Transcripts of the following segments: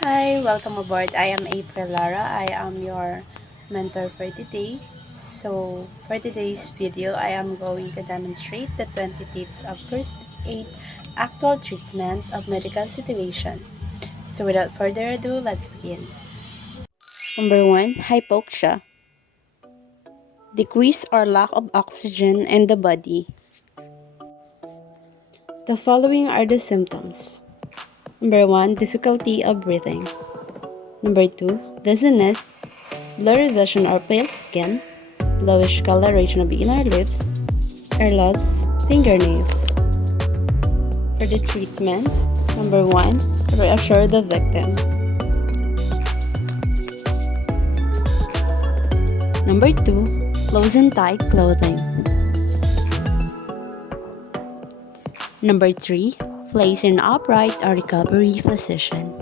Hi, welcome aboard. I am April Lara. I am your mentor for today. So, for today's video, I am going to demonstrate the 20 tips of first aid actual treatment of medical situation. So, without further ado, let's begin. Number 1, hypoxia. Decrease or lack of oxygen in the body. The following are the symptoms. Number 1, difficulty of breathing. Number 2, dizziness, blurry vision or pale skin, bluish coloration of inner lips, hair loss, fingernails. For the treatment, number 1, reassure the victim. Number 2, loosen tight clothing. Number 3, place in upright or recovery position.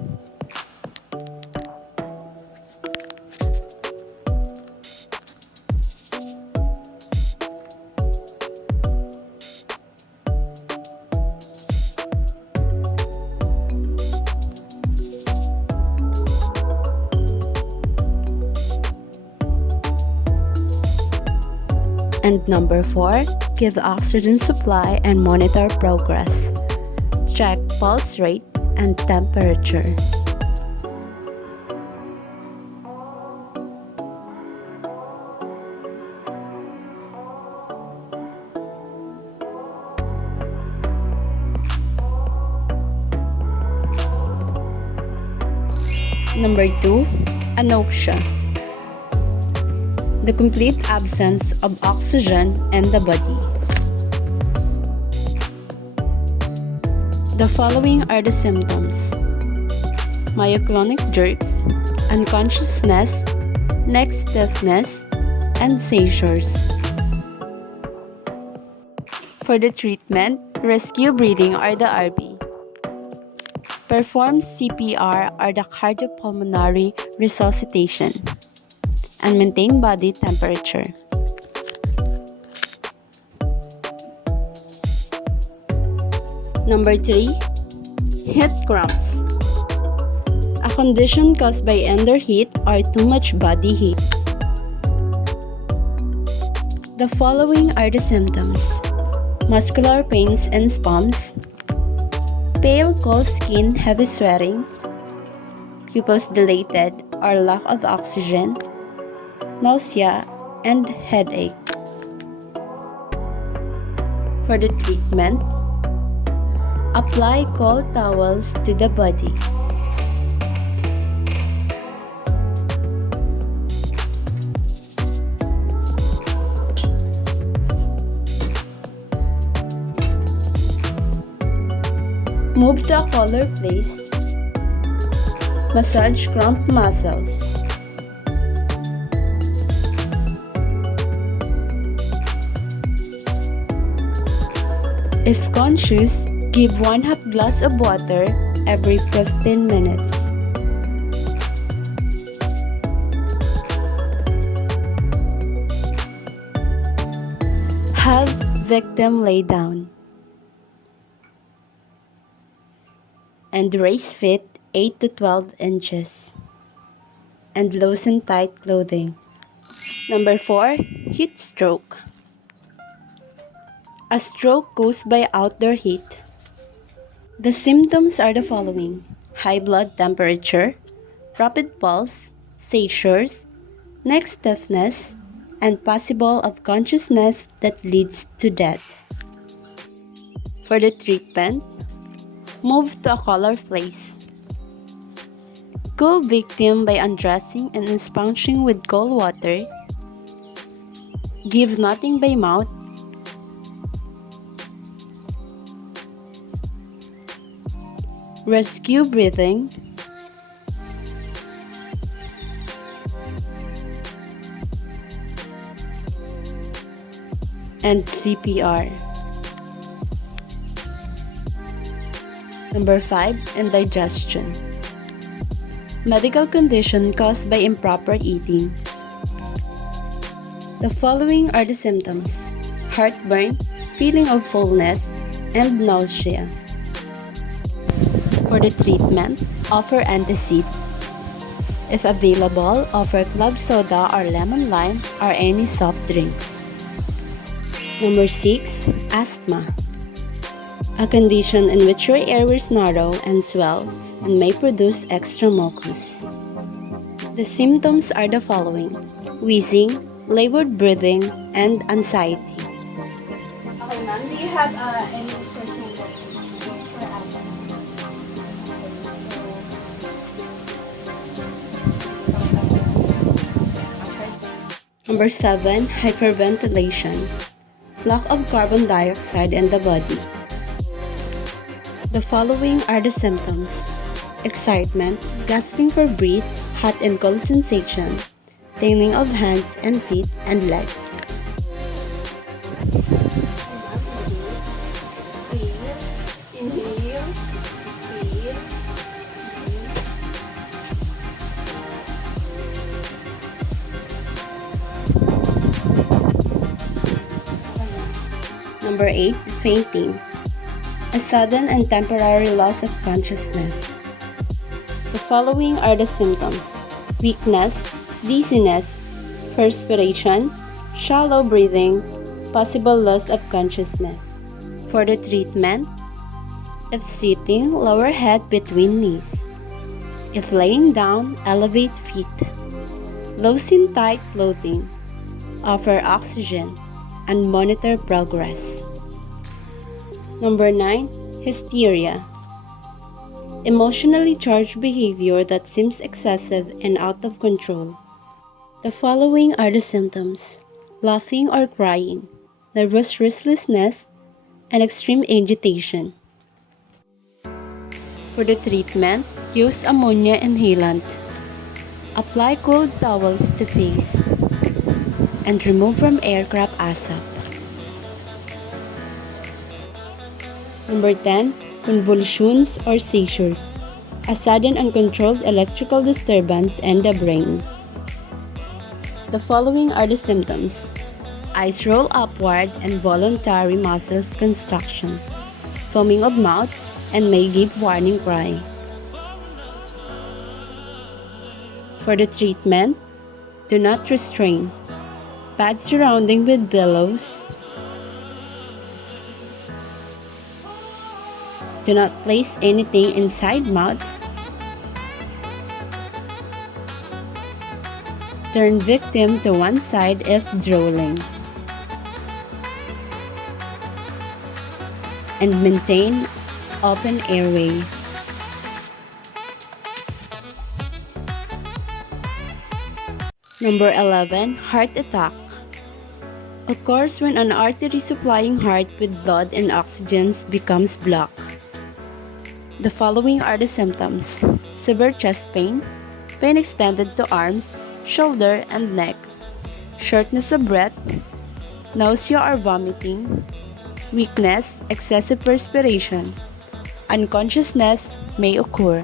And number 4, give oxygen supply and monitor progress. Check pulse rate and temperature. Number 2, anoxia. The complete absence of oxygen in the body. The following are the symptoms: myoclonic jerks, unconsciousness, neck stiffness, and seizures. For the treatment, rescue breathing or the RB. Perform CPR or the cardiopulmonary resuscitation, and maintain body temperature. Number 3, heat cramps. A condition caused by underheat or too much body heat. The following are the symptoms: muscular pains and spasms, pale cold skin, heavy sweating, pupils dilated or lack of oxygen, nausea, and headache. For the treatment, apply cold towels to the body. Move to a collar place. Massage cramped muscles. If conscious, give 1/2 glass of water every 15 minutes. Have victim lay down and raise feet 8 to 12 inches and loosen tight clothing. Number 4, heat stroke. A stroke caused by outdoor heat. The symptoms are the following: high blood temperature, rapid pulse, seizures, neck stiffness, and possible of consciousness that leads to death. For the treatment, move to a collar place. Cool victim by undressing and sponging with cold water. Give nothing by mouth. Rescue breathing. And CPR. Number 5, indigestion. Medical condition caused by improper eating. The following are the symptoms: heartburn, feeling of fullness, and nausea. For the treatment, offer antacid. If available, offer club soda or lemon lime or any soft drinks. Number 6. Asthma. A condition in which your airways narrow and swell and may produce extra mucus. The symptoms are the following: wheezing, labored breathing, and anxiety. Okay, ma'am. Do you have any personal for asthma? Number 7. Hyperventilation. Lack of carbon dioxide in the body. The following are the symptoms: excitement, gasping for breath, hot and cold sensation, tingling of hands and feet and legs. Inhale. Breathe. Number 8. Fainting. A sudden and temporary loss of consciousness. The following are the symptoms: weakness, dizziness, perspiration, shallow breathing, possible loss of consciousness. For the treatment, if sitting, lower head between knees. If laying down, elevate feet. Loosen tight clothing. Offer oxygen and monitor progress. Number 9. Hysteria. Emotionally charged behavior that seems excessive and out of control. The following are the symptoms: laughing or crying, nervous restlessness, and extreme agitation. For the treatment, use ammonia inhalant. Apply cold towels to face and remove from aircraft ASAP. Number 10. Convulsions or seizures. A sudden uncontrolled electrical disturbance in the brain. The following are the symptoms: eyes roll upward and voluntary muscles contraction, foaming of mouth, and may give warning cry. For the treatment, do not restrain. Pad surrounding with pillows. Do not place anything inside mouth. Turn victim to one side if drooling. And maintain open airway. Number 11. Heart attack. Occurs when an artery supplying heart with blood and oxygen becomes blocked. The following are the symptoms: severe chest pain, pain extended to arms, shoulder, and neck, shortness of breath, nausea or vomiting, weakness, excessive perspiration, unconsciousness may occur.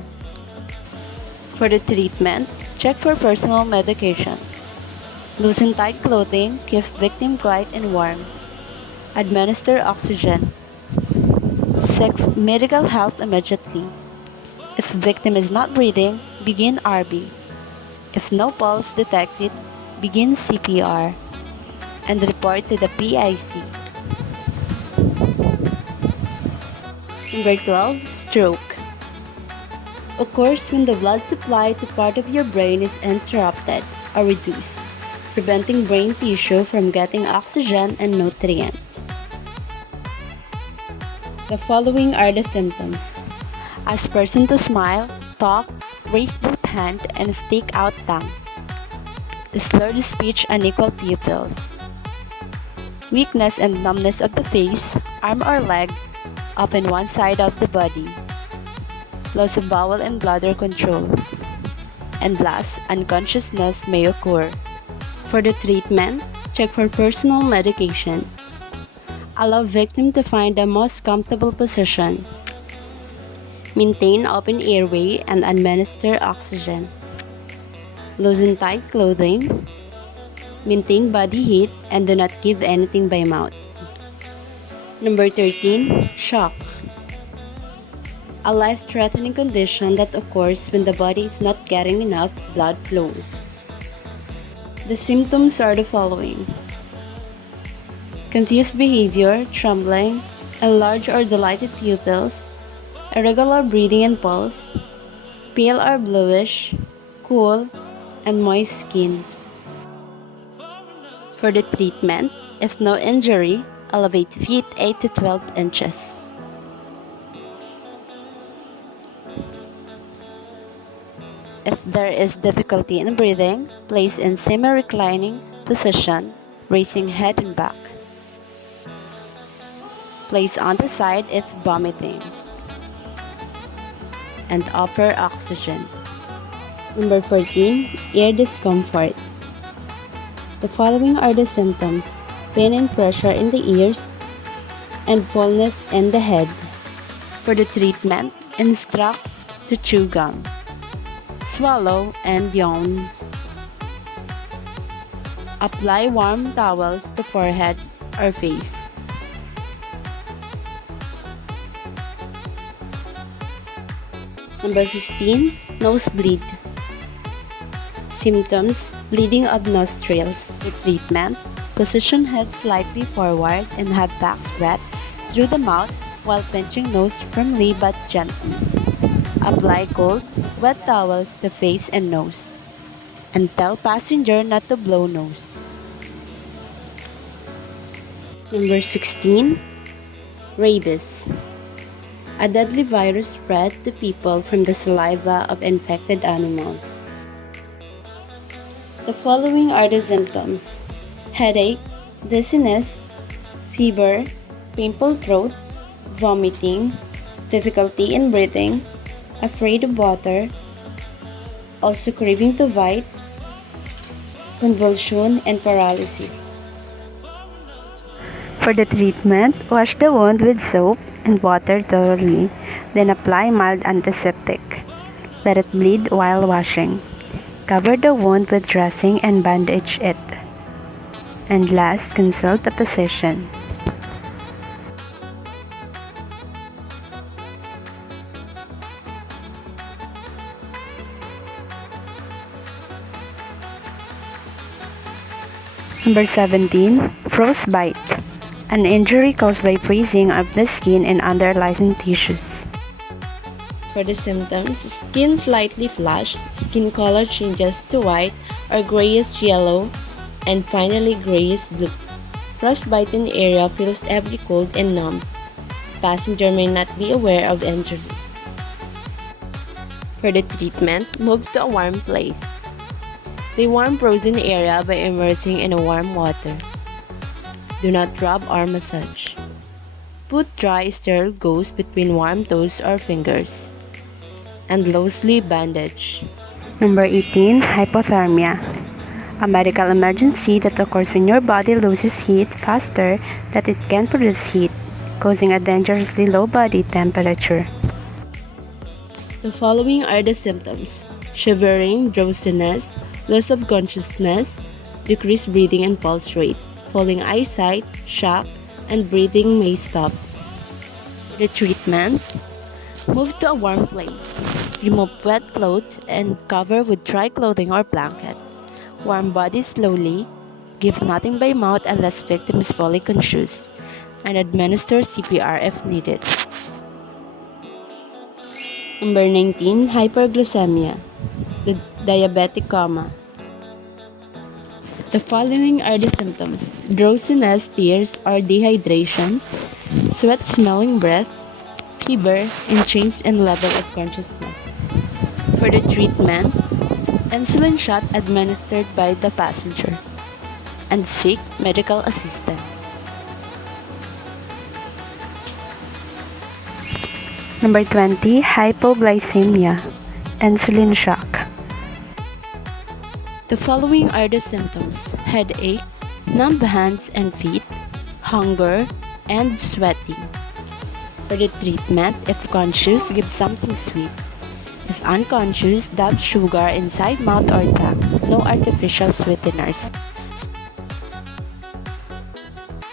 For the treatment, check for personal medication. Loosen tight clothing, keep victim quiet and warm. Administer oxygen. Seek medical help immediately. If victim is not breathing, begin RB. If no pulse detected, begin CPR and report to the PIC. Number 12. Stroke. Occurs when the blood supply to part of your brain is interrupted or reduced, preventing brain tissue from getting oxygen and nutrients. The following are the symptoms: ask person to smile, talk, raise both hand, and stick out tongue. Slurred speech, unequal pupils. Weakness and numbness of the face, arm or leg, often one side of the body. Loss of bowel and bladder control. And last, unconsciousness may occur. For the treatment, check for personal medication. Allow victim to find the most comfortable position. Maintain open airway and administer oxygen. Loosen tight clothing. Maintain body heat and do not give anything by mouth. Number 13, shock. A life-threatening condition that occurs when the body is not getting enough blood flow. The symptoms are the following: confused behavior, trembling, enlarged or dilated pupils, irregular breathing and pulse, pale or bluish, cool, and moist skin. For the treatment, if no injury, elevate feet 8 to 12 inches. If there is difficulty in breathing, place in semi-reclining position, raising head and back. Place on the side if vomiting. And offer oxygen. Number 14, ear discomfort. The following are the symptoms: pain and pressure in the ears, and fullness in the head. For the treatment, instruct to chew gum, swallow, and yawn. Apply warm towels to forehead or face. Number 15, nosebleed. Symptoms: bleeding of nostrils. The treatment: position head slightly forward and have back breath through the mouth while pinching nose firmly but gently. Apply cold, wet towels to face and nose. And tell passenger not to blow nose. Number 16, rabies. A deadly virus spread to people from the saliva of infected animals. The following are the symptoms: headache, dizziness, fever, painful throat, vomiting, difficulty in breathing, afraid of water, also craving to vomit, convulsion, and paralysis. For the treatment, wash the wound with soap and water thoroughly, then apply mild antiseptic. Let it bleed while washing. Cover the wound with dressing and bandage it. And last, consult a physician. Number 17, frostbite. An injury caused by freezing of the skin and underlying tissues. For the symptoms, skin slightly flushed, skin color changes to white or grayish yellow, and finally grayish blue. Frostbitten area feels every cold and numb. Passenger may not be aware of injury. For the treatment, move to a warm place. They warm frozen area by immersing in warm water. Do not rub or massage. Put dry sterile gauze between warm toes or fingers. And loosely bandage. Number 18, hypothermia. A medical emergency that occurs when your body loses heat faster than it can produce heat, causing a dangerously low body temperature. The following are the symptoms: shivering, drowsiness, loss of consciousness, decreased breathing and pulse rate, falling eyesight, shock, and breathing may stop. The treatment: move to a warm place. Remove wet clothes and cover with dry clothing or blanket. Warm body slowly. Give nothing by mouth unless victim is fully conscious. And administer CPR if needed. Number 19, hyperglycemia. The diabetic coma. The following are the symptoms: drowsiness, tears or dehydration, sweat, smelling breath, fever, and change in level of consciousness. For the treatment, insulin shot administered by the passenger, and seek medical assistance. Number 20, hypoglycemia, insulin shock. The following are the symptoms: headache, numb hands and feet, hunger, and sweating. For the treatment, if conscious, give something sweet. If unconscious, dab sugar inside mouth or tongue. No artificial sweeteners.